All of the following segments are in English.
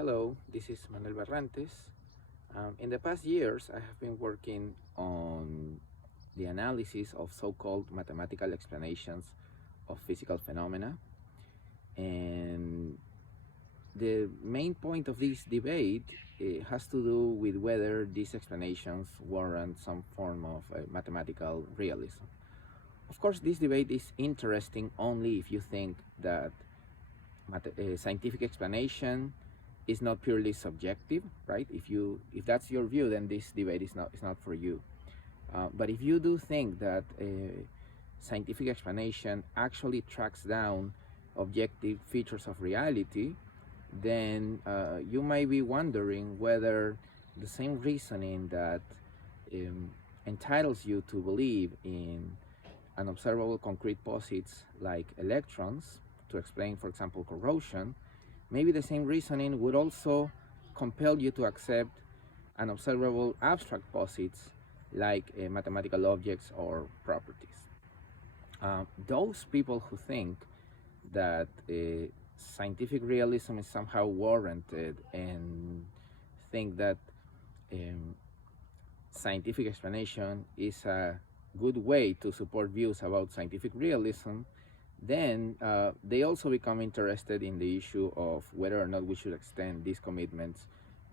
Hello, this is Manuel Barrantes. In the past years, I have been working on the analysis of so-called mathematical explanations of physical phenomena. And the main point of this debate has to do with whether these explanations warrant some form of mathematical realism. Of course, this debate is interesting only if you think that scientific explanation is not purely subjective, right? If that's your view, then this debate is not for you. But if you do think that scientific explanation actually tracks down objective features of reality, then you might be wondering whether the same reasoning that entitles you to believe in unobservable concrete posits like electrons to explain, for example, corrosion, maybe the same reasoning would also compel you to accept unobservable abstract posits like mathematical objects or properties. Those people who think that scientific realism is somehow warranted and think that scientific explanation is a good way to support views about scientific realism, then they also become interested in the issue of whether or not we should extend these commitments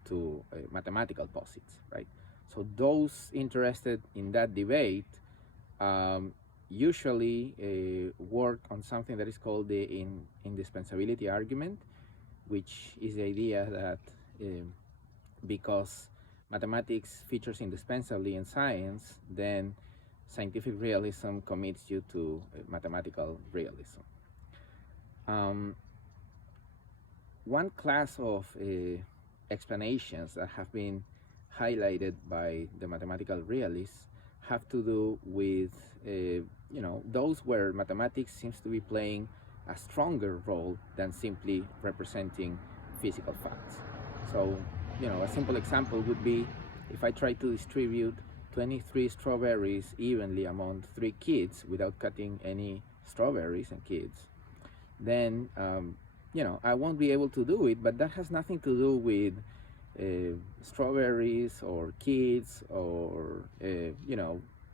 to mathematical posits, right? So those interested in that debate usually work on something that is called the indispensability argument, which is the idea that because mathematics features indispensably in science, then scientific realism commits you to mathematical realism. One class of explanations that have been highlighted by the mathematical realists have to do with those where mathematics seems to be playing a stronger role than simply representing physical facts. So, a simple example would be if I try to distribute 23 strawberries evenly among 3 kids without cutting any strawberries and kids, then I won't be able to do it. But that has nothing to do with strawberries or kids or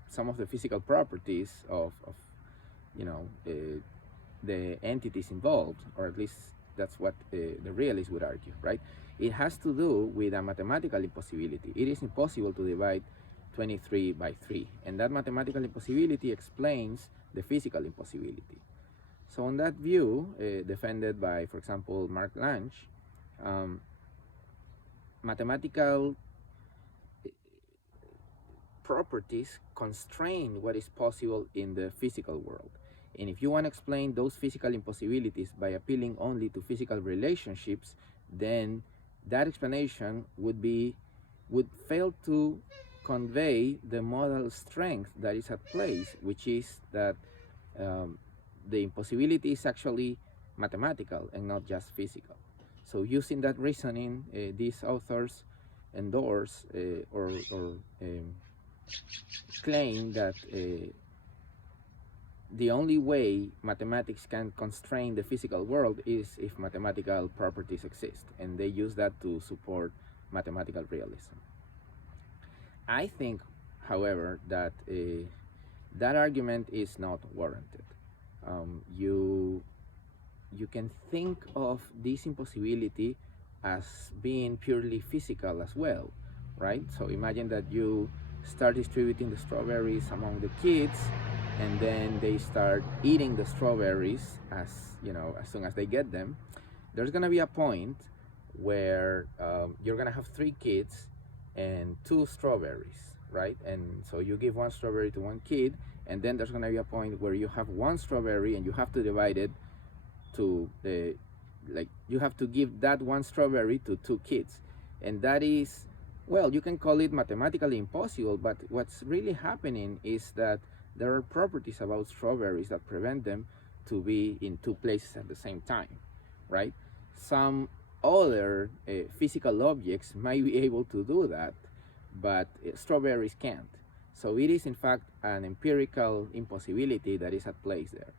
some of the physical properties of the entities involved, or at least that's what the realists would argue, right? It has to do with a mathematical impossibility. It is impossible to divide 23 by 3, and that mathematical impossibility explains the physical impossibility. So on that view, defended by, for example, Mark Lange, mathematical properties constrain what is possible in the physical world. And if you want to explain those physical impossibilities by appealing only to physical relationships, then that explanation would fail to convey the modal strength that is at place, which is that the impossibility is actually mathematical and not just physical. So using that reasoning, these authors endorse or claim that the only way mathematics can constrain the physical world is if mathematical properties exist, and they use that to support mathematical realism. I think, however, that that argument is not warranted. You can think of this impossibility as being purely physical as well, right? So imagine that you start distributing the strawberries among the kids, and then they start eating the strawberries as soon as they get them. There's gonna be a point where you're gonna have 3 kids and 2 strawberries, right? And so you give 1 strawberry to 1 kid, and then there's gonna be a point where you have 1 strawberry and you have to divide it to you have to give that 1 strawberry to 2 kids. And that is, well, you can call it mathematically impossible, but what's really happening is that there are properties about strawberries that prevent them to be in 2 places at the same time, right? Some other physical objects might be able to do that, but strawberries can't. So it is in fact an empirical impossibility that is at place there.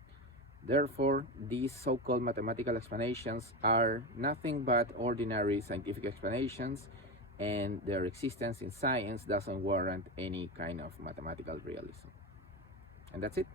Therefore, these so-called mathematical explanations are nothing but ordinary scientific explanations, and their existence in science doesn't warrant any kind of mathematical realism. And that's it.